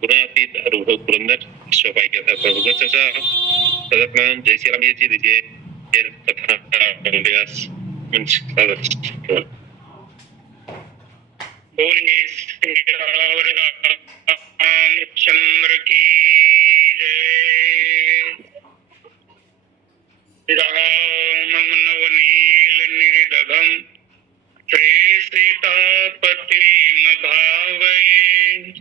गुणातीत अनुभव पुरंदर शोभाई कहता प्रभु को चचा तदर्थ जय श्री राम जी दीजिए कथा व्यास मंच बोलिए श्री रामचंद्र की जय। राम नवनील निर्दभम श्री सीतापतिम भावये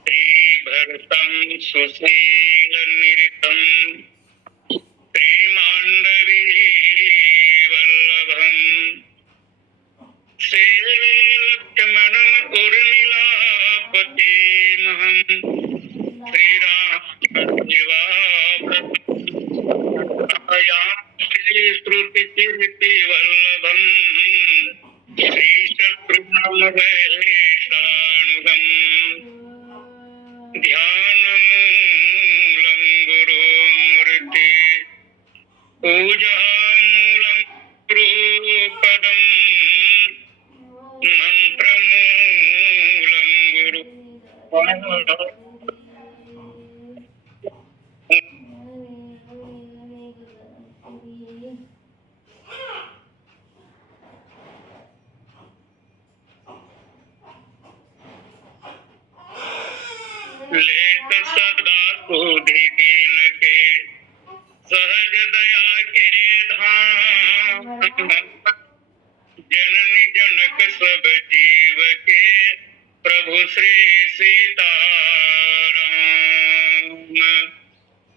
श्री भरतम सुशील निरतम श्री मांडवी वल्लभम श्री लक्ष्मणम उर्मिलापति महम श्री राम श्रुति कीर्ति वल्लभम श्री शत्रुघ्न वैष्णुगम ध्यान मूलम गुरु मूर्ति पूजा मूलम गुरुपदम मंत्र मूलम गुरु लेत सदा सुधि दीन के सहज दया के धाम जननी जनक सब जीव के प्रभु श्री सीताराम।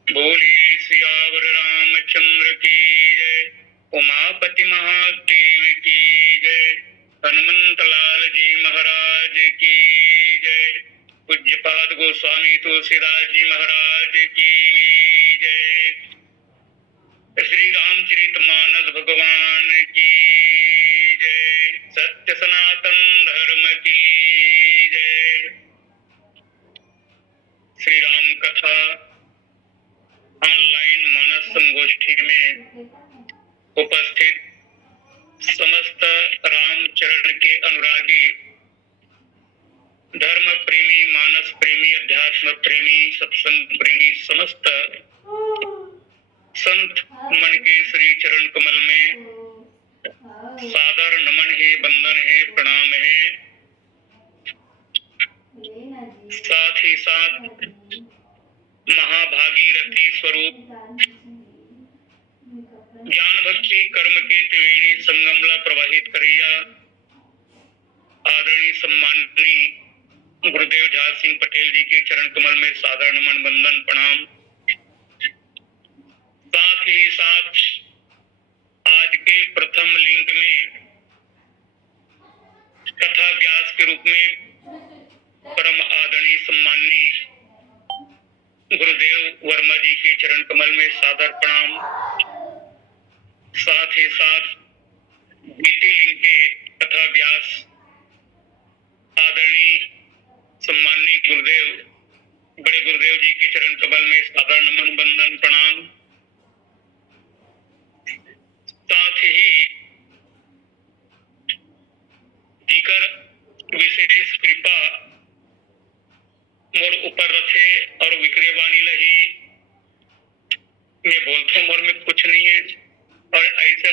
बोलिए सियावर रामचंद्र की जय। उमापति महादेव की जय। हनुमंत लाल जी महाराज की जय। पूज्यपाद गोस्वामी तुलसीदास जी महाराज की जय। श्री रामचरितमानस भगवान की जय। सत्य सनातन धर्म की जय। श्री राम कथा ऑनलाइन मानस संगोष्ठी में उपस्थित समस्त रामचरण के अनुरागी धर्म प्रेमी, मानस प्रेमी, अध्यात्म प्रेमी, सत्संग प्रेमी समस्त संत मन के श्री चरण कमल में सादर नमन है, बंदन है, प्रणाम है। साथ ही साथ महाभागीरथी स्वरूप ज्ञान भक्ति कर्म के त्रिवेणी संगमला प्रवाहित करिया आदरणीय सम्माननीय गुरुदेव झाल सिंह पटेल जी के चरण कमल में सादर नमन बंदन प्रणाम। साथ ही साथ आज के प्रथम लिंक में कथा व्यास के रूप में परम आदरणीय सम्माननीय गुरुदेव वर्मा जी के चरण कमल में सादर प्रणाम। साथ ही साथ बीते लिंक के कथा व्यास आदरणीय सम्माननीय गुरुदेव बड़े गुरुदेव जी के चरण कमल में सादर नमन बंदन प्रणाम। साथ ही जीकर विशेष कृपा मोर ऊपर रखे और विक्रियवाणी लही मैं बोलता मोर में कुछ नहीं है और ऐसा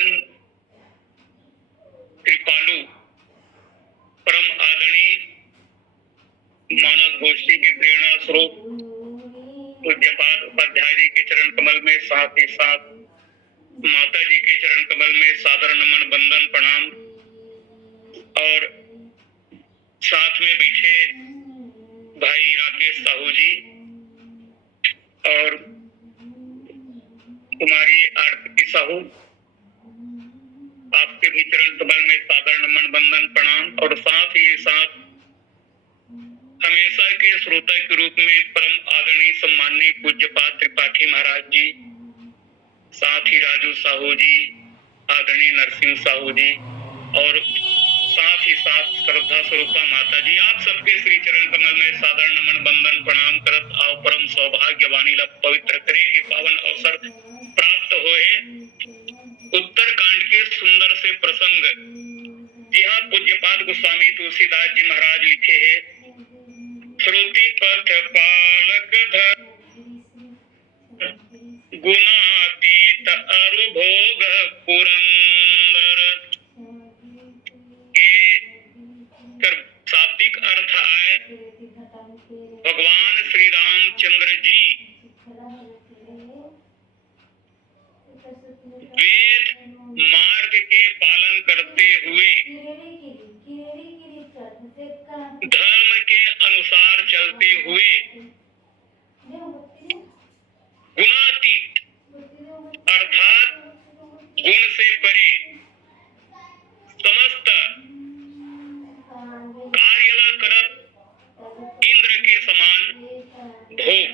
कृपालु परम आदरणीय मानस गोष्ठी के प्रेरणा स्वरूप पूज्यपाद उपाध्याय जी के चरण कमल में साथ ही साथ माता जी के चरण कमल में सादर नमन बंदन प्रणाम और साथ में बैठे भाई राकेश साहू जी और कुमारी आरती साहू आपके भी चरण कमल में सादर नमन बंदन प्रणाम और साथ ही साथ हमेशा के श्रोता के रूप में परम आदरणीय सम्माननीय पूज्यपाद त्रिपाठी महाराज जी, साथ ही राजू साहू जी, आदरणीय नरसिंह साहू जी और साथ ही साथ श्रद्धा स्वरूपा माता जी, आप सबके श्री चरण कमल में सादर नमन बंदन प्रणाम करत आओ परम सौभाग्यवाणी ला पवित्र करे के पावन अवसर प्राप्त होए। उत्तरकांड के सुंदर से प्रसंग जी हाँ पूज्यपाद गोस्वामी तुलसीदास जी महाराज लिखे हैं। श्रुति पथ पालक धर गुणातीत अरु भोग पुरंदर। ये शाब्दिक अर्थ है भगवान श्री रामचंद्र जी वेद मार्ग के पालन करते हुए धर्म के अनुसार चलते हुए गुणातीत अर्थात गुण से परे समस्त कार्य करत इंद्र के समान भोग।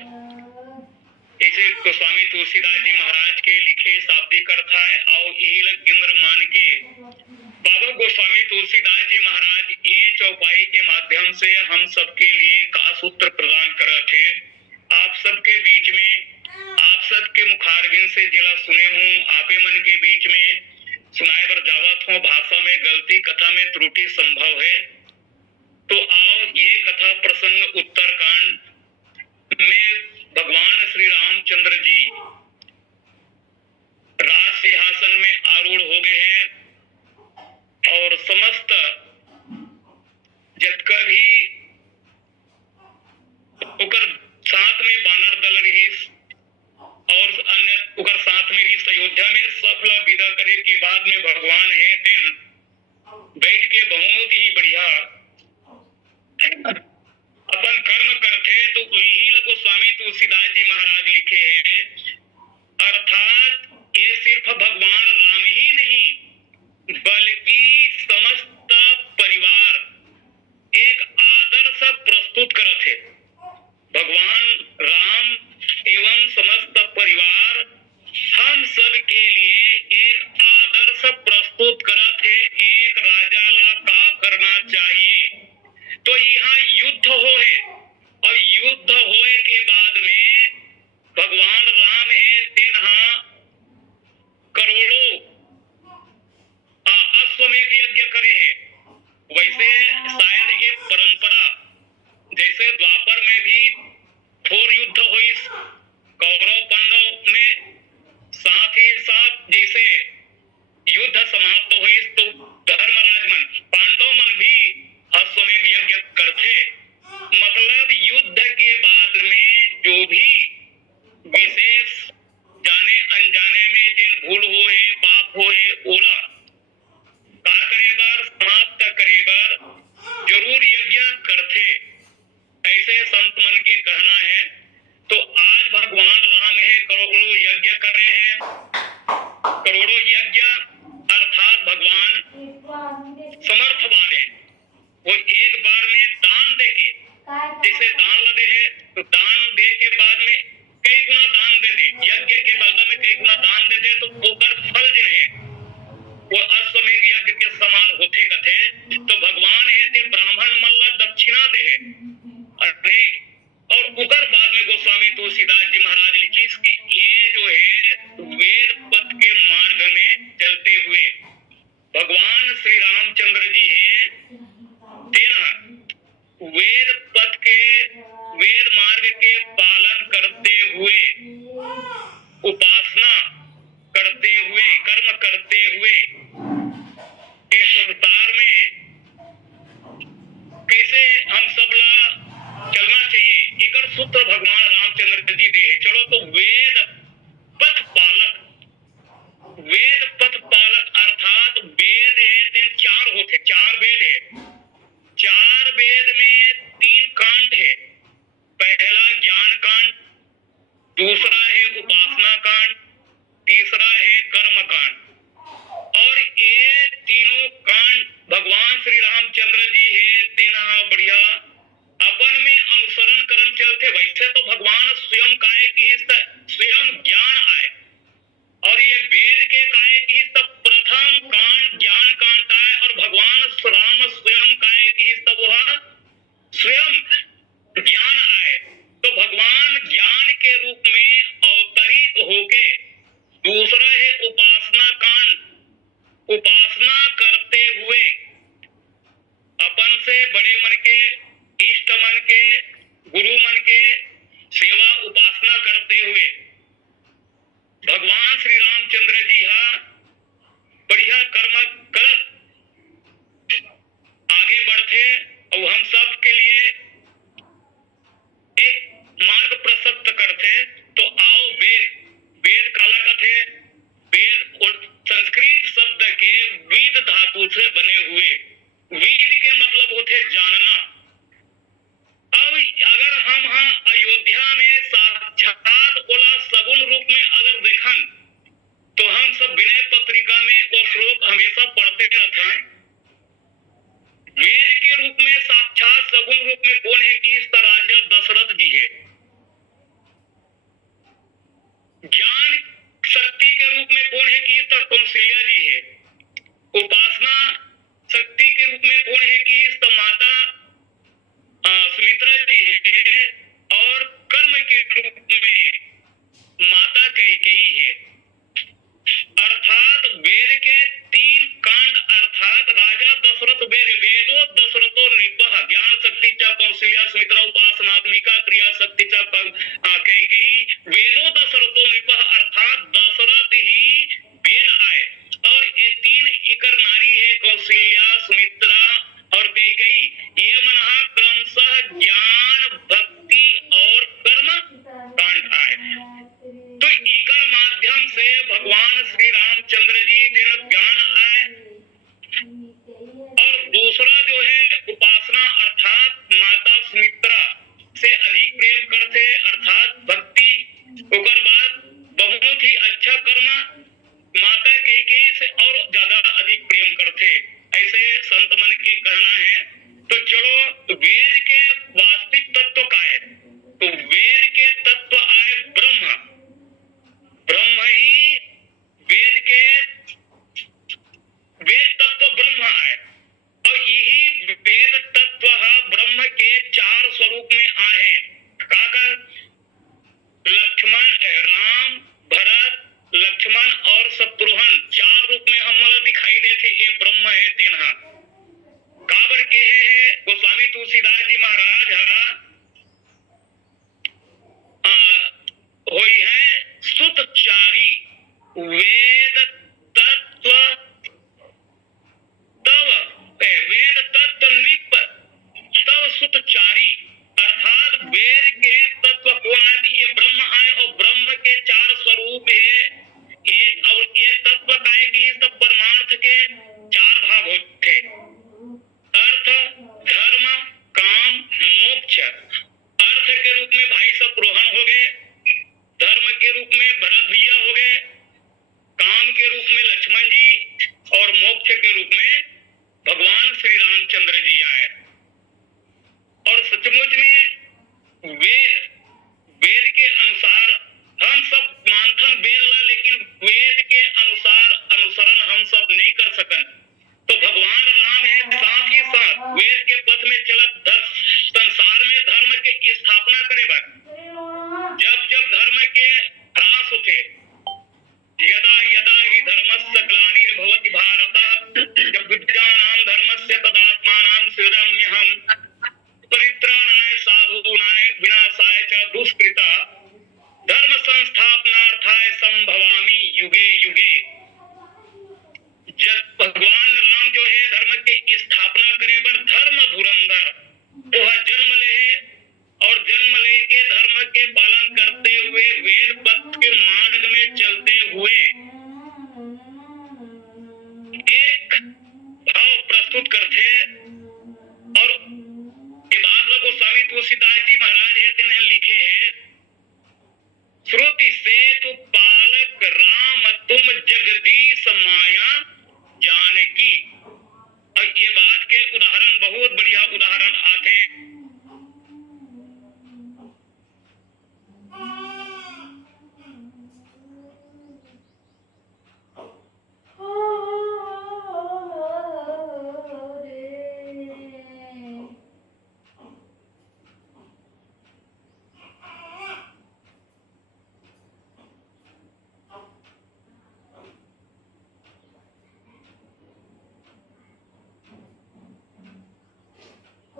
इसे गोस्वामी तुलसीदास जी महाराज के लिखे शाब्दिक अर्थ है और यही इंद्र मान के बाबा गोस्वामी तुलसीदास जी महाराज ये चौपाई के माध्यम से हम सबके लिए का सूत्र प्रदान कर रहे थे। आप सबके बीच में आप सबके मुखारबिन से जिला सुने हूँ, आपे मन के बीच में सुनाए बर जावत हूँ। भाषा में गलती कथा में त्रुटि संभव है तो आओ ये कथा प्रसंग उत्तरकांड में भगवान श्री रामचंद्र जी राज सिंहासन में आरूढ़ हो गए हैं और समस्त जितना भी उकर साथ में बानर दल रही और अन्य उकर साथ में रही अयोध्या में सफला विदा करे के बाद में भगवान है दिन बैठ के बहुत ही बढ़िया अपन कर्म करते तो यही गोस्वामी तुलसीदास जी महाराज लिखे हैं। अर्थात ये सिर्फ भगवान राम ही नहीं बल्कि समस्त परिवार एक आदर्श प्रस्तुत करत है। भगवान राम एवं समस्त परिवार हम सब के लिए एक आदर्श प्रस्तुत करत है। एक राजा ला का करना चाहिए तो यहाँ युद्ध होए और युद्ध होए के बाद में भगवान राम है तेनहा करोड़ों अश्वमेध यज्ञ करे है। वैसे शायद ये परंपरा जैसे द्वापर में भी थोर युद्ध हुई कौरव पांडव में साथ ही साथ जैसे युद्ध समाप्त हुई तो धर्मराज मन पांडव मन भी अश्वमेध यज्ञ करते। मतलब युद्ध के बाद में जो भी विशेष जाने अनजाने में जिन भूल हुए पाप हुए ओला का करे बर समाप्त करे बर जरूर यज्ञ करते ऐसे संत मन के कहना है। तो आज भगवान राम है करोड़ों यज्ञ कर रहे हैं। करोड़ों यज्ञ अर्थात भगवान समर्थवान है। वो एक बार में दान देके जैसे दान लदे है तो दान दे के बाद में कई गुना दान दे दे यज्ञ के बदले में कई गुना दान दे दे तो ओकर फल जिन है वो अश्वमेध यज्ञ के समान होते कथे। तो भगवान है ते ब्राह्मण मल्ला दक्षिणा दे है और उकर बाद में गोस्वामी तुलसीदास जी महाराज लिखी कि ये जो है वेद पथ के मार्ग में चलते हुए भगवान श्री रामचंद्र जी हैं तेना वेद पथ के वेद मार्ग के पालन करते हुए उपासना करते हुए कर्म करते हुए इस संसार में कैसे हम सब चलना चाहिए एकर सूत्र भगवान रामचंद्र जी दे। चलो तो वेद पथ पालक अर्थात वेद है तीन चार होते चार वेद है। चार वेद में तीन कांड है। पहला ज्ञान कांड, दूसरा है उपासना कांड, तीसरा है कर्म कांड। और ये तीनों कांड भगवान श्री रामचंद्र जी है तेना बढ़िया अपन में अनुसरण करन चलते। वैसे तो भगवान स्वयं काहे की स्वयं ज्ञान आए और ये वेद के काहे की प्रथम कांड ज्ञान कांड आए और भगवान राम स्वयं काहे की वह स्वयं ज्ञान आए। तो भगवान ज्ञान के रूप में अवतरित होके दूसरा है उपासना कांड। उपासना करते हुए अपन से बड़े मन के इष्ट मन के गुरु मन के सेवा उपासना करते हुए भगवान श्री रामचंद्र जी बढ़िया कर्म करत आगे बढ़ते और हम सब के लिए एक मार्ग प्रशस्त करते। तो आओ वेद काला कथे, वेद संस्कृत शब्द के वेद धातु से बने हुए, वेद के मतलब होते जानना। अब अगर हम अयोध्या में साक्षात ओला सगुन रूप में अगर देखन तो हम सब विनय पत्रिका में वो श्लोक हमेशा पढ़ते रहते हैं। वेद के रूप में साक्षात सगुन रूप में कौन है कि इस राजा दशरथ जी है। ज्ञान शक्ति के रूप में कौन है कि इस कौशल्या जी है। उपासना शक्ति के रूप में कौन है कि इस माता सुमित्रा जी है। और कर्म के रूप में माता कैकेयी है। अर्थात वेद के 3 कांड अर्थात राजा दशरथ वेदो दशरथो निपह ज्ञान शक्ति च कौशल्या सुमित्रा उपासनात्मिका क्रिया शक्ति च कैकेयी वेदो दशरथो निपह अर्थात दशरथ ही वेद आए। और ये 3 इकर नारी है कौशल्या सुमित्रा और कैकेयी। ये मनहा क्रमशः ज्ञान भक्ति और कर्म कांड आए। तो इकर माध्यम से भगवान श्री रामचंद्र जी दिन ज्ञान आए। और दूसरा जो है उपासना अर्थात माता सुमित्रा से अधिक प्रेम करते अर्थात भक्ति। उकर बाद बहुत ही अच्छा कर्म माता कैकेयी से और ज्यादा अधिक प्रेम करते। ऐसे संत मन के कहना है। तो चलो वेद के वास्तविक तत्व का है। तो वेद के तत्व आए ब्रह्म। ब्रह्म ही वेद तत्व ब्रह्म आए। और यही वेद तत्व ब्रह्म के 4 स्वरूप में आए। काका लक्ष्मण राम भरत लक्ष्मण और शत्रुघ्न 4 रूप में हम दिखाई देते। ये ब्रह्म है 3 काबर के है गोस्वामी तुलसीदास जी महाराज होई है सुतचारी वेद तत्व नृप तव सुतचारी अर्थात वेद के तत्व कौन है। ये ब्रह्म आए और ब्रह्म के 4 स्वरूप है। एक और ये तत्व का है कि इस परमार्थ के 4 भाग होते अर्थ धर्म काम मोक्ष। अर्थ के रूप में भाई शत्रुघ्न हो गए, धर्म के रूप में भरत भैया हो गए, काम के रूप में लक्ष्मण जी और मोक्ष के रूप में भगवान श्री रामचंद्र जी आए। और सचमुच में वेद के अनुसार हम सब मानथन वेद ला, लेकिन वेद के अनुसार अनुसरण हम सब नहीं कर सकन। तो भगवान राम है साथ ही साथ वेद के पथ में चलत संसार में धर्म के स्थापना करे बर जब जब धर्म के ह्रास होते यदा यदा ही धर्मस्य ग्लानिर्भवति भारत जब विद्यानां धर्मस्य तदात्मानां सृजाम्यहम् परित्राणाय साधूनाय विनाशाय च दुष्कृता धर्म संस्थापनार्थाय संभवामि युगे युगे। जब भगवान राम जो है धर्म के स्थापना करे बर धर्म धुरंधर वह जन्म ले और जन्म लेके धर्म के पालन करते हुए वेद पथ के मार्ग में चलते हुए एक भाव प्रस्तुत करते। और ये बात लोग गोस्वामी तुलसीदास जी महाराज है तिन्हें लिखे हैं श्रुति से तु पालक राम तुम जगदीश माया जानकी। और ये बात के उदाहरण बहुत बढ़िया उदाहरण आते हैं।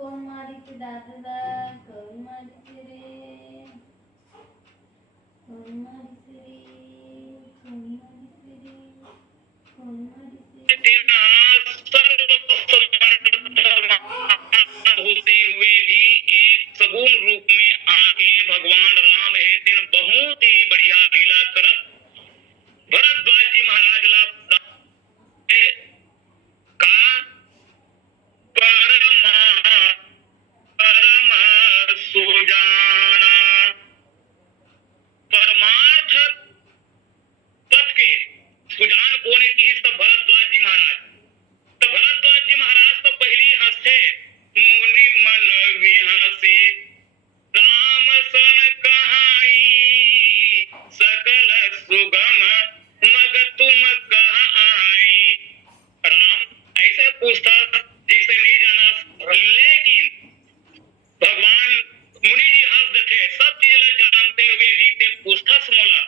कौमारिच दादा कौमारिच रे कौमारिच रे कौमारिच रे कौमारिच तेरा होते हुए भी एक सगुण रूप में आके भगवान राम है तेन बहुत ही बढ़िया लीला करत भरद्वाज जी महाराज ला का परम सुजाना परमार्थ पथ के सुजान कोने की सब भरद्वाज जी महाराज तो भरद्वाज जी महाराज तो पहली हंसे मुनि मन विहन से राम सन कहाई सकल सुगम मग तुम कहाँ आई। राम ऐसे पूछता जैसे नहीं जाना, लेकिन भगवान मुनि जी हंस देखे सब चीज जानते हुए भी ते पूछता मोला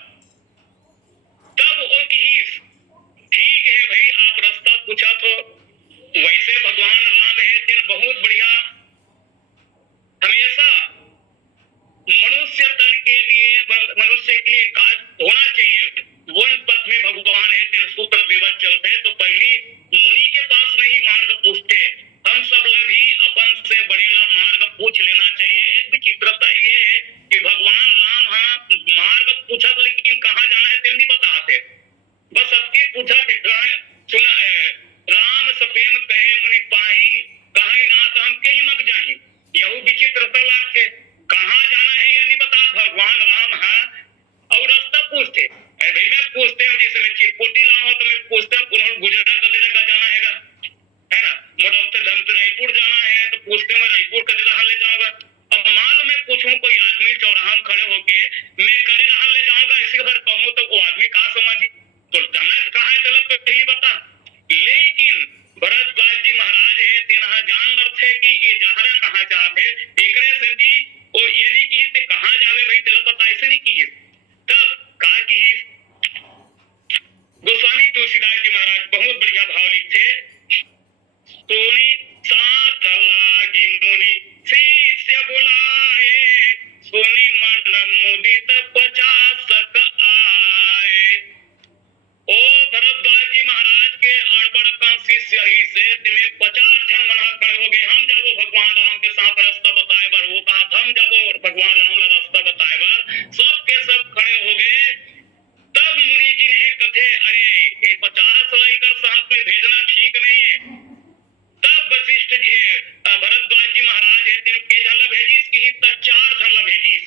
तब वो की ठीक है भाई आप रास्ता पूछा तो वैसे भगवान राम है तेन बहुत बढ़िया हमेशा मनुष्य तन के लिए मनुष्य के लिए काज होना चाहिए। वन पथ में भगवान है तेन सूत्र देवत चलते तो पहली मुनि के पास नहीं मार्ग पूछते, हम सब भी अपन से बड़ेला मार्ग पूछ लेना चाहिए। एक विचित्रता ये है कि भगवान राम हाँ मार्ग पूछा लेकिन कहाँ जाना है तेन नहीं बताते, बस सबकी पूछा सुना राम सपेन कहे मुनि पाही कहीं नाथ हम के ही मग जाही। यहू विचित्रता लागे कहाँ जाना है ये नहीं बता, भगवान राम हाँ और रास्ता पूछते भाई मैं पूछते हैं जैसे मैं चिरपोटी लाऊं तो मैं पूछते हूँ गुजरात कदे जगह जाना है ना मोटा धम से रायपुर जाना है तो पूछते मैं रायपुर कदे रहा ले जाऊंगा। अब मान लो मैं पूछूं कोई आदमी चौराहा में खड़े होके मैं कदे रहा ले जाऊंगा इसी बार कहूँ तो वो आदमी कहाँ समझी तो जाना कहाँ है चलो तो पहली बता। लेकिन भरद्वाज जी महाराज है तेना जान रखे कि ये जहरा कहाँ चाहते एकरे से भी वो ये नहीं की कहाँ जावे भाई तेरा बता ऐसे नहीं की तब कहा कि गोस्वामी तुलसीदास जी महाराज बहुत बढ़िया भाव लिखते सोनी साथ लागी मुनि शिष्य बुलाए सोनी मन मुदित 50 आए। ओ भरद्वाज जी महाराज के अड़बड़ का शिष्य ही से तुम्हें 50 जन मना खड़े हो गए हम जाबो भगवान राम के साथ रास्ता बताए बर वो कहा हम जाबो भगवान राम ला रास्ता बताए बर सब के सब खड़े हो गए। तब मुनि जी ने कथे अरे ये 50 लेकर साथ में भेजना ठीक नहीं है। तब वशिष्ठ जी भरद्वाज जी महाराज है तेरे के जन भेजीस की 4 जन भेजीस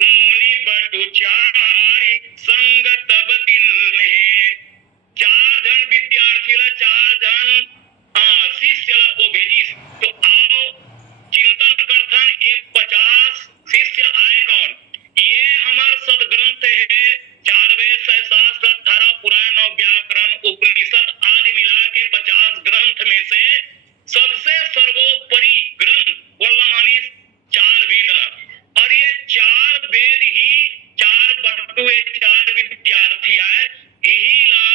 मुनि बटु चारि संग तब दिन है 4 जन विद्यार्थी ला 4 जन शिष्य ला वो भेजीस तो आओ चिंतन करथन एक 50 शिष्य आए कौन ये हमार सदग्रंथ है 4 वेद 6 शास्त्र 18 पुराण और व्याकरण उपनिषद आदि मिला के 50 ग्रंथ में से सबसे सर्वोपरि ग्रंथ वल्लमानी 4 वेद ला और ये 4 वेद ही 4 बटुए 4 विद्यार्थी आए यही ला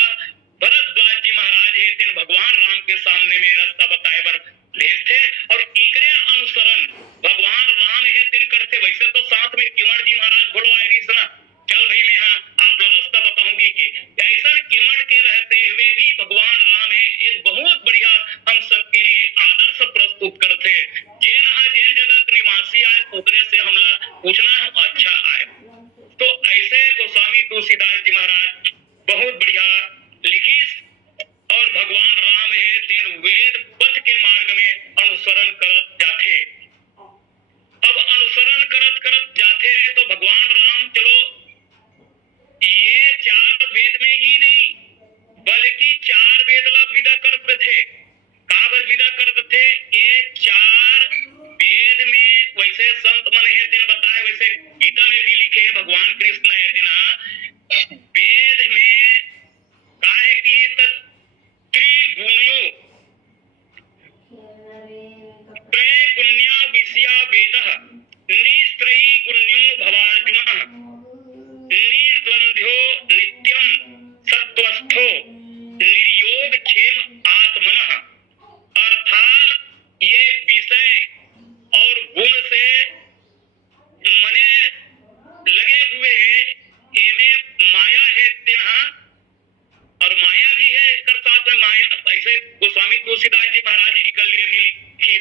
भरद्वाज जी महाराज है तेन भगवान राम के सामने में रास्ता बताए बर भेजते और इकरे अनुसरण भगवान राम है तेन करते। वैसे तो साथ में किमड़ जी महाराज बोलो आए रही सुना चल भाई मैं हाँ आप लोग रास्ता बताऊंगी कि ऐसा किमड़ के रहते हुए भी भगवान राम है एक बहुत बढ़िया हम सबके लिए आदर्श प्रस्तुत करते जे नहा जेन जगत निवासी आए ओकरे से हमला पूछना अच्छा आए। तो ऐसे गोस्वामी तुलसीदास जी महाराज बहुत बढ़िया लिखी और भगवान राम है तेन वेद पथ के मार्ग में अनुसरण करत जाते। अब अनुसरण करत करत जाते हैं तो भगवान राम चलो ये 4 वेद में ही नहीं बल्कि 4 वेद ला विदा करते थे काबर विदा करते थे ये 4 वेद में वैसे संत मन है दिन बताए वैसे गीता में भी लिखे भगवान कृष्ण है दिन वेद में काहे की त्रिगुण्यो त्रैगुण्या विषया वेदः निस्त्रयी गुण्यो भवार्जुनः निर्द्वंद्यो नित्यम सत्वस्थो निर्योग क्षेम आत्मनः अर्थात ये विषय महाराज इकल्ले भी लिखी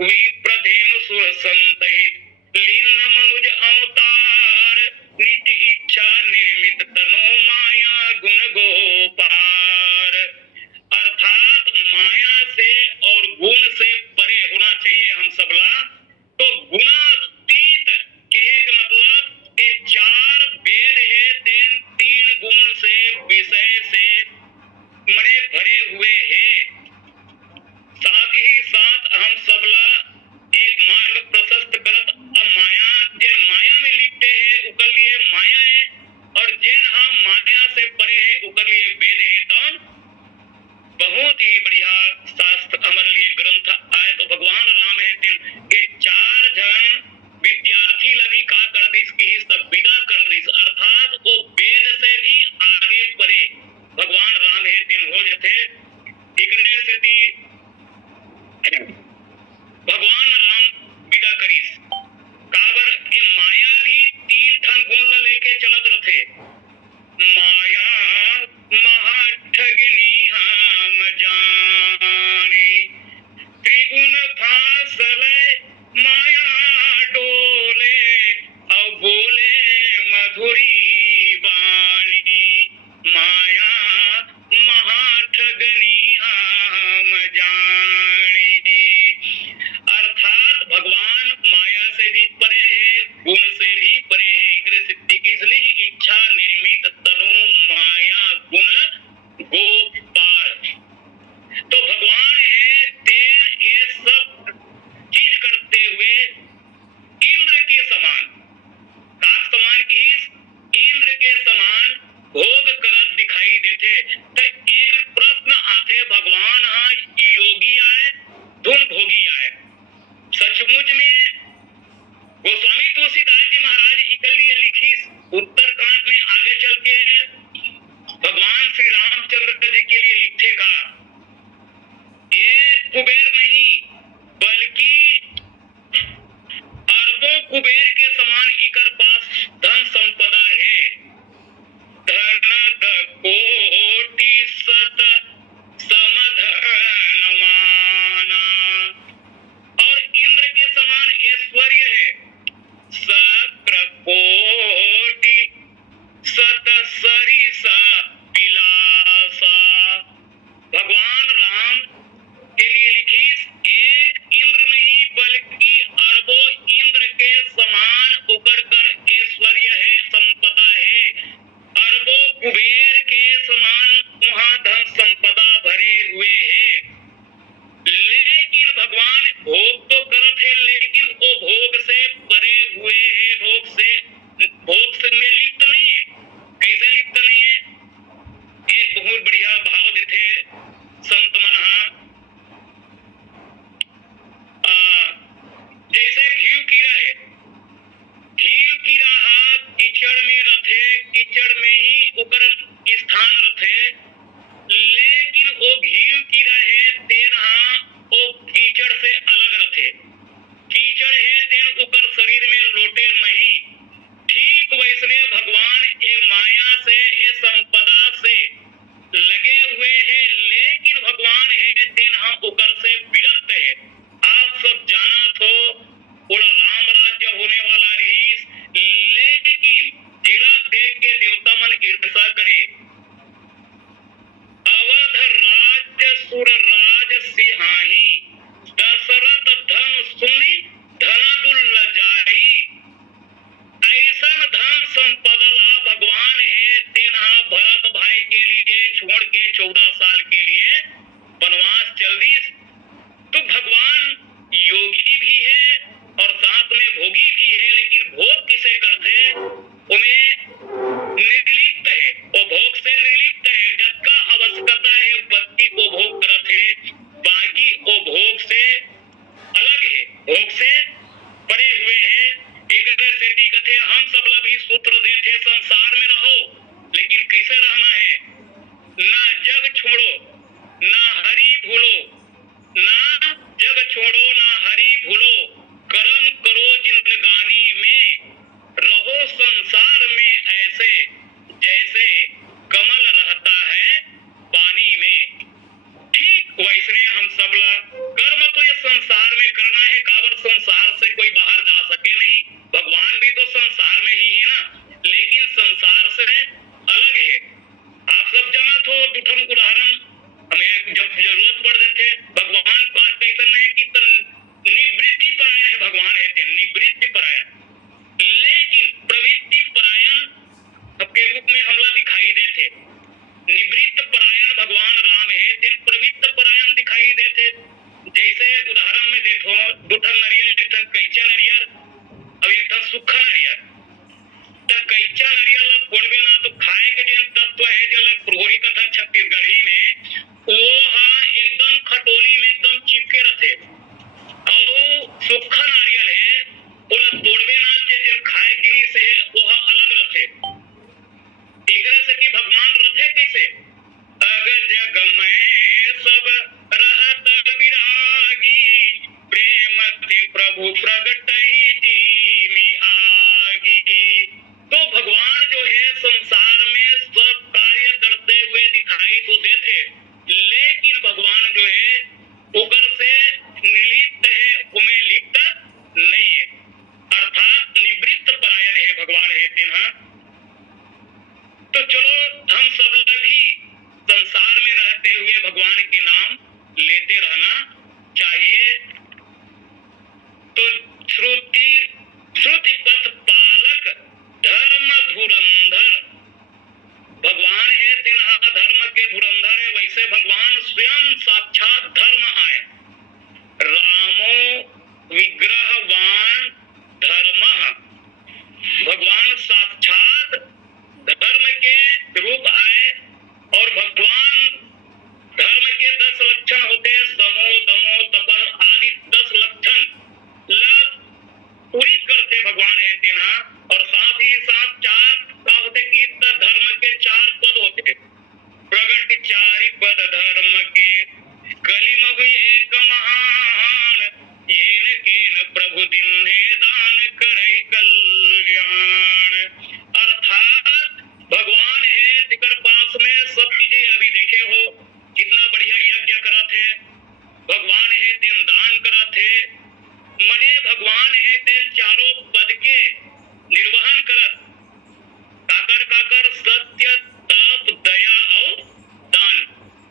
विप्रधेनु सुर संतहित लीन मनुज अवतार निज इच्छा निर्मित तनो माया गुण गोपार। अर्थात माया से और गुण से परे होना चाहिए हम सबला। तो गुणातीत के मतलब ये चार वेद है, तीन गुण से विषय से मरे भरे हुए हैं। साथ ही साथ हम सबला एक मार्ग प्रशस्त करत माया जिन माया में लिपटे है उकर लिए माया है, और जिन हम माया से परे है उकर लिए वेद है। तो बहुत ही बढ़िया शास्त्र हमारे लिए ग्रंथ आए। तो भगवान राम है तिन के चार जन विद्यार्थी लभी का कर दिस की सब विदा कर दिस, अर्थात वो वेद से भी आगे परे भगवान राम है तिन हो जाते। इकने स्थिति भगवान राम विदा करीस काबर के माया भी तीन ठन गुण लेके चलत रथे। माया महाठगनी हम जानी त्रिगुण फासल माया डोले और बोले मधुरी वाणी। माया महाठगनी हम जानी, अर्थात भगवान माया से भी परे है, गुण से भी परे है। सिद्धि की निज इच्छा निर्मित तनु माया गुण गोपार। तो भगवान है ते ये सब चीज करते हुए इंद्र के समान, काक समान की इंद्र के समान भोग करत दिखाई देते। तो एक प्रश्न आते भगवान हाँ योगी आए धुन भोगी आए। सचमुच में गोस्वामी तुलसीदास जी महाराज इकलिए लिखी उत्तरकांड में आगे चल के भगवान श्री रामचंद्र जी के लिए लिखे का एक कुबेर नहीं बल्कि अरबों कुबेर के समान इकर पास धन संपदा है। धन कोटि सत समधनवाना, और इंद्र के समान ऐश्वर्य है। सक्र कोटि सत सरिसा विलासा। भगवान राम के लिए लिखी में देखो दूठन नरियर, एक ठन कैचा नरियर और एक ठन सूखा नरियर। तो कैचा नरियर ला फोड़बे ना तो खाए के जेन तत्व है जेला कुरहोरी कथन छत्तीसगढ़ी में वो एकदम खटोली में एकदम चिपके रहते। और सूखा नारियल है ओला तोड़बे ना जेन खाए जिनिस है वो अलग रहते। एकरे से कि भगवान रथे कैसे अग जग में सब रहत विरागी प्रेम ते प्रभु प्रगटई जीवी आगी। तो भगवान जो है संसार में सब कार्य करते हुए दिखाई तो देते, लेकिन भगवान जो है ऊपर से निलिप्त है, उमें लिप्त नहीं है, अर्थात निवृत्त परायण है भगवान है तेना। तो चलो हम सब लोग भी संसार में रहते हुए भगवान के नाम लेते रहना चाहिए। तो श्रुति पथ पालक धर्म धुरंधर भगवान है तिन्हा धर्म के धुरंधर है। वैसे भगवान स्वयं साक्षात धर्म आए, रामो विग्रहवान धर्म। भगवान साक्षात धर्म के रूप आए और भगवान धर्म के 10 लक्षण होते हैं, समो दमो तप आदि 10 लक्षण पूरी करते भगवान है तेना। और साथ ही साथ 4 का होते कि धर्म के 4 पद होते, प्रगट 4 पद धर्म के कलिम हुई एक महान येन केन प्रभु दिन्हे दान करई कल्याण। अर्थात भगवान है तिकर पास में सब चीजें अभी देखे हो कितना बढ़िया यज्ञ करत है, भगवान है तेन दान करत है, मने भगवान है तेन चारों पद के निर्वहन करत। काकर काकर सत्य तप दया और दान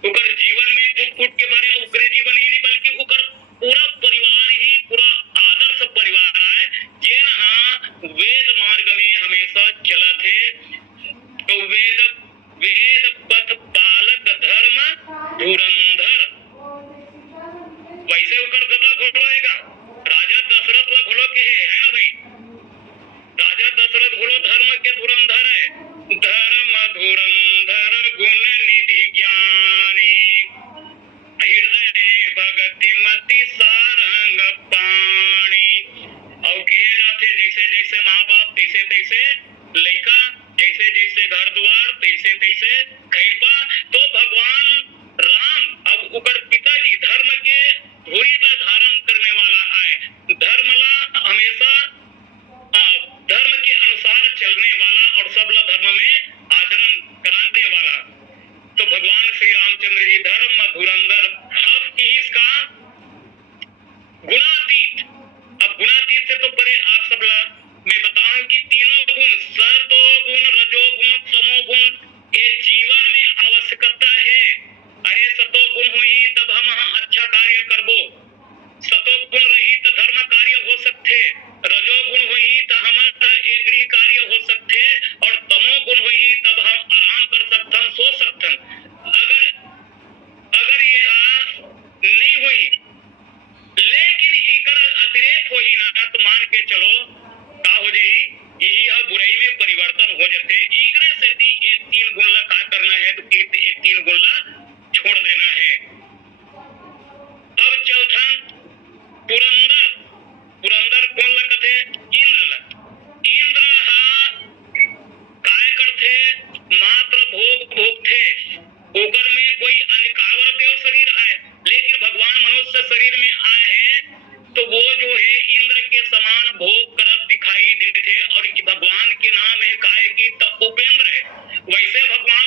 उकर जीवन में कुट कुट के बारे उकरे जीवन ही नहीं बल्कि उकर पूरा परिवार ही पूरा आदर्श परिवार है जेन वेद मार्ग में हमेशा चलत है। तो वेद पथ पालक धर्म धुरंधर। वैसे उकर गदा घोड़ो हैगा राजा दशरथ ला घोड़ो के है ना भाई। राजा दशरथ घोड़ो धर्म के धुरंधर है, धर्म धुरंधर गुण निधि ज्ञानी हृदय भगति मति सारंग पानी। और के जाते जैसे जैसे माँ बाप तैसे तैसे लड़का, जैसे जैसे घर द्वार तैसे तैसे खैरपा। तो भगवान राम अब उकर पिताजी धर्म के धुरी का धारण करने वाला आए, धर्मला हमेशा धर्म के अनुसार चलने वाला और सबला धर्म में आचरण कराने वाला। तो भगवान श्री रामचंद्र जी धर्म धुरंधर। अब इसका गुणातीत, अब गुणातीत से तो परे आप सबला मैं बताऊं कि तीनों गुण सतो गुण रजो गुण तमो गुण ये जीवन में आवश्यकता है। अरे सतो गुण हुई तब हम अच्छा कार्य करबो, सतो गुण रही तो धर्म कार्य हो सकते, रजो गुण हुई तो हमारा एक गृह कार्य हो सकते और तमो गुण हुई तब हम आराम कर सकते सो सकते। अगर ये नहीं हुई लेकिन इकर अतिरेक होई ना तो मान के चलो का हो जाई, यही बुराई में परिवर्तन हो जाते। इकरे से ये 3 गुण ला का करना है तो ये 3 गुण ला छोड़ देना है। अब चौथन पुरंदर। पुरंदर कौन लगत है? इंद्र लग। इंद्र काय करते मात्र भोग भोगते, ओकर में कोई अनिकावर देव शरीर आए लेकिन भगवान मनुष्य शरीर में आए हैं तो वो जो है इंद्र के समान भोग करत दिखाई देते और भगवान के नाम है काय की उपेंद्र है। वैसे भगवान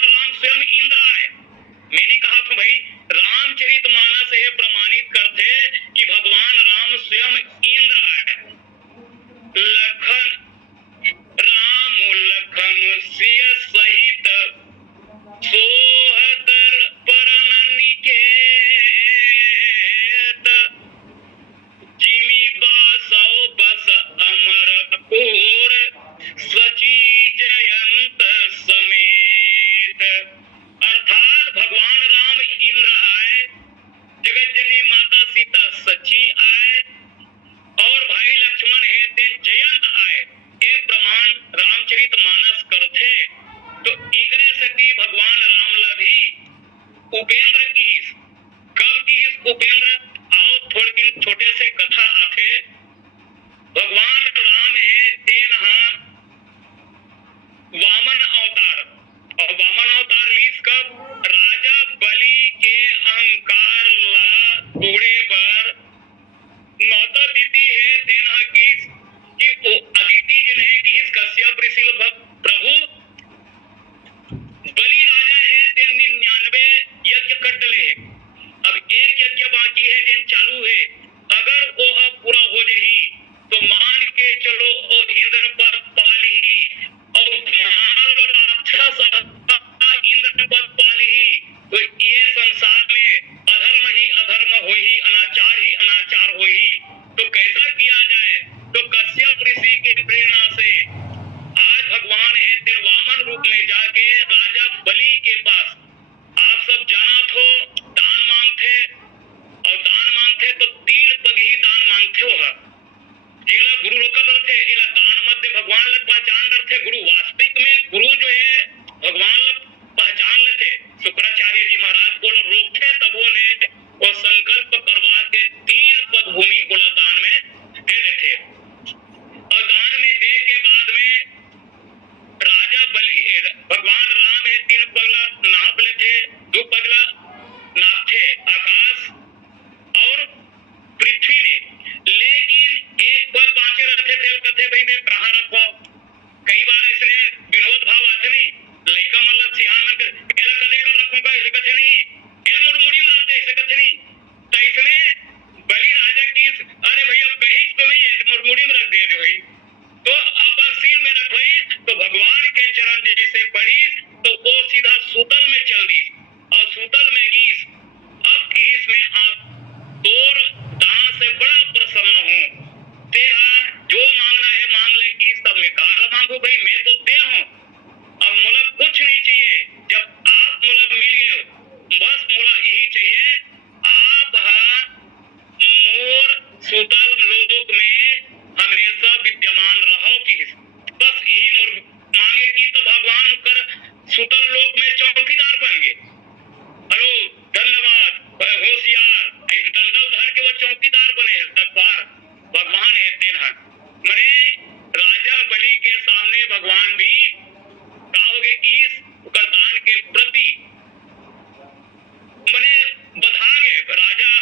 होई। तो कैसा किया जाए? तो कश्यप ऋषि के प्रेरणा से आज भगवान है तेरे वामन रूप में जाके राजा बलि के पास आप सब जाना थो दान मांगते, और दान मांगते तो 3 पग ही दान मांगते हो। जेला गुरु रोकत रहते, एला दान मध्य भगवान लग पहचान रहते। गुरु वास्तविक में गुरु जो है भगवान लग पहचान लेते। शुक्राचार्य जी महाराज को रोकते, तब वो ले वो संकल्प करवा के 3 पग भूमि को दान में दे देते। और दान में दे के बाद में राजा बलि भगवान राम है 3 पगला नाप लेते, 2 पगला नापते आकाश और पृथ्वी ने। लेकिन एक पद बाँचे रहते थे, कहते भाई मैं कहाँ रखो। कई बार ऐसे विनोद भाव आते नहीं, लड़का मतलब सियान में एला कदे कर रखूंगा ऐसे कहते नहीं, एल मुड़मुड़ी में रहते ऐसे कहते नहीं। तो इसने बलि राजा की अरे भैया कहीं तो नहीं है मुड़मुड़ी में रख दिए भाई, तो अपन सिर में रख तो भगवान के चरण जैसे पड़ी तो वो सीधा सूतल में चल दी और सूतल में गीस। अब गीस में आप तोर दान से बड़ा प्रसन्न हूँ, तेरा जो मांगना है मांग ले कि सब में काल मांगो भाई, मैं तो दे हूँ। अब मुला कुछ नहीं चाहिए, जब आप मुला मिल गए बस मुला यही चाहिए आप मोर सूतल लोक में हमेशा विद्यमान रहो कि बस यही मोर मांगे की। तो भगवान कर सूतल लोक में चौकीदार बन गए। हेलो धन्यवाद होशियार दंडल धर के वो चौकीदार बने दरबार भगवान है तेरा। मरे राजा बलि के सामने भगवान भी कहोगे कि इस दान के प्रति मने बधा गए। राजा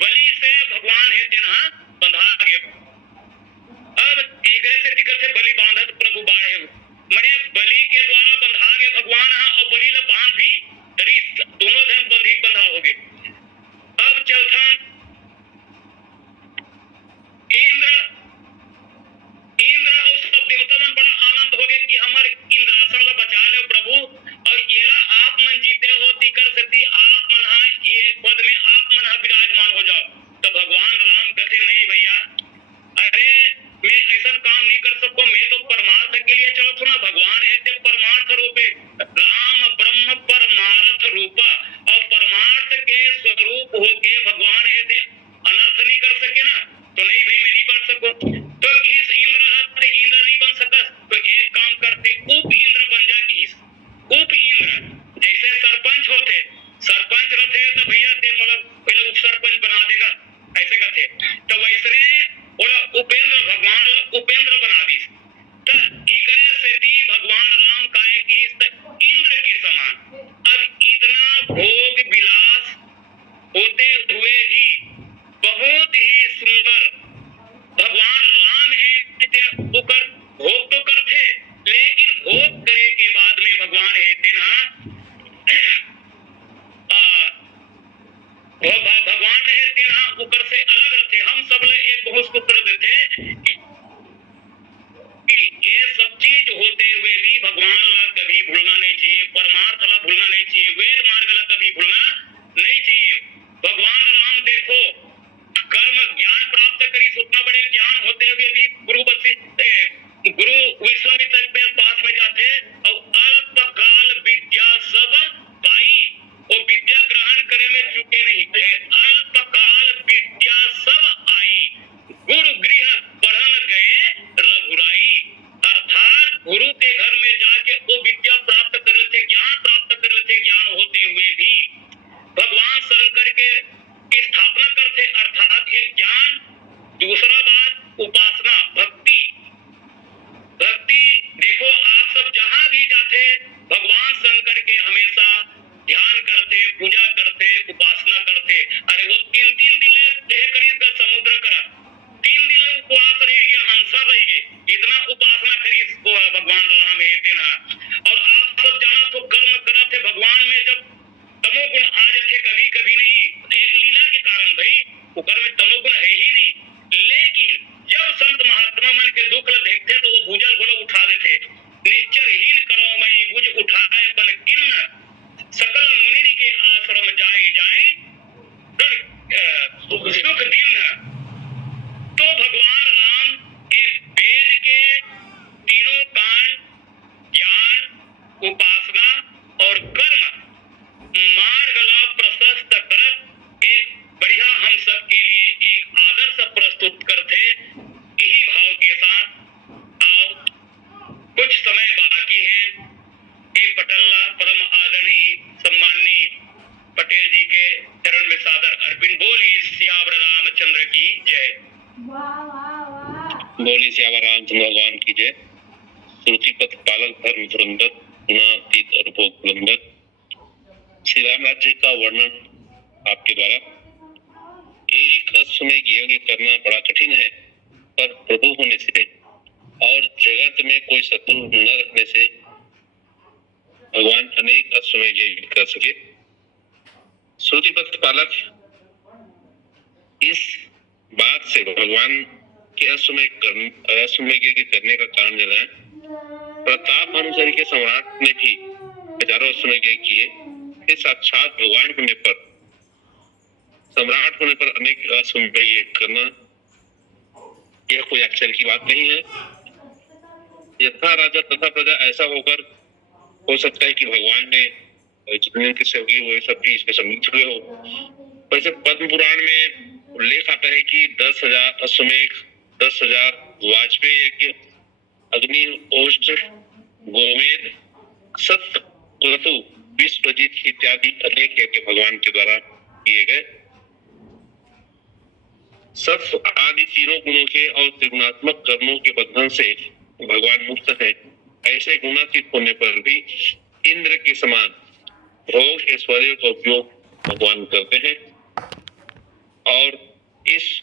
बलि से भगवान है तेना बंधा गए। अब तीगरे से टिकट से बलि बांधत प्रभु बाढ़े मरे बलि के द्वारा बंधा गए भगवान और बलि ला बांध भी तरी दोनों जन बंधी बंधा हो गए। अब चलता इंद्र और सब देवता मन बड़ा आनंद हो गए कि हमारे इंद्रासन ला बचा ले प्रभु, और येला आप मन जीते हो तीकर सती आप मन एक पद में आप मन विराजमान हो जाओ। तो भगवान राम कहते नहीं भैया, अरे मैं ऐसा काम नहीं कर सकता, मैं तो परमार्थ के लिए चलो थो ना। भगवान है ते परमार्थ रूपे राम ब्रह्म परमार्थ रूपा, और परमार्थ के स्वरूप होके भगवान है ते अनर्थ नहीं कर सके ना। तो नहीं भाई मैं नहीं बन सकूं, तो इस इंद्र नहीं बन सका। तो एक काम करते उप इंद्र बन जा। कि उप इंद्र जैसे सरपंच होते, सरपंच रहते तो भैया ते मतलब पहले उप सरपंच बना देगा ऐसे कहते, तो वैसे बोला उपेंद्र भगवान उपेंद्र बना दी। तो इकरे से भगवान राम काहे की इंद्र के समान। अब इतना भोग विलास होते हुए भी बहुत ही सुंदर भगवान राम है उकर भोग तो करते, लेकिन भोग करे के बाद में भगवान है तेना भगवान है तेना उकर से अलग रहते। हम सब ले एक बहुत सूत्र देते कि ये सब चीज होते हुए भी भगवान ला कभी भूलना नहीं चाहिए, परमार्थ ला भूलना नहीं चाहिए, वेद मार्ग ला कभी भूलना नहीं चाहिए। भगवान राम देखो कर्म ज्ञान प्राप्त करी, उतना बड़े ज्ञान होते हुए भी गुरु विश्वामित्र के पास में जाते और अल्पकाल विद्या सब पाई, वो विद्या ग्रहण करे में चुके नहीं। अल्पकाल विद्या सब आई, गुरु गृह पढ़न गए रघुराई। अर्थात गुरु के घर में जाके वो विद्या प्राप्त कर लेते, ज्ञान प्राप्त कर लेते। ज्ञान होते हुए भी भगवान शंकर के स्थापना करते, अर्थात एक ज्ञान। दूसरा बात उपासना भक्ति। भक्ति देखो आप सब जहां भी जाते भगवान शंकर के हमेशा ध्यान करते, पूजा करते, उपासना करते। अरे वो 3 दिन देह करीब का समुद्र करा, 3 दिन उपवास रहिए, अनसर रहिए, इतना उपासना करी भगवान राम है तेना। और आप सब जाना तो कर्म करा थे भगवान में जब तमोगुण आ जाते कभी कभी नहीं, एक लीला के कारण भाई ऊपर में तमोगुण है ही नहीं, लेकिन वाह वाह वाह। बोली सियावर रामचंद्र भगवान की जय। श्रुति पथ पालक धर्म धुरंधर गुणातीत और भोग पुरंदर। श्री राम राज्य का वर्णन आपके द्वारा। एक अश्वमेध यज्ञ करना बड़ा कठिन है, पर प्रभु होने से और जगत में कोई शत्रु न रखने से भगवान अनेक अश्वमेध यज्ञ कर सके। श्रुति पथ पालक इस बात से भगवान के अश्वमेध यज्ञ करने का कारण जाना है। प्रताप अनुसारी के सम्राट ने भी हजारों अश्वमेध यज्ञ किए। इस साक्षात भगवान होने पर, सम्राट होने पर अनेक अश्वमेध यज्ञ करना यह कोई आश्चर्य की बात नहीं है। यथा राजा तथा प्रजा ऐसा होकर हो सकता है कि भगवान ने जितने किस्से होगी वो सब भी इसमें सम्मिलित हुए हो। वैसे पद्म पुराण में उल्लेख आता है कि 10,000 अश्वमेध, 10,000 वाजपेयी यज्ञ, अग्नि ओष्ठ, गोमेध, सत्य, क्रतु, विश्वजित इत्यादि अनेक यज्ञ भगवान के द्वारा किए गए। सत्य आदि तीनों गुणों के और त्रिगुणात्मक कर्मों के बंधन से भगवान मुक्त है। ऐसे गुणातीत होने पर भी इंद्र के समान भोग ऐश्वर्य का उपयोग भगवान करते हैं और इस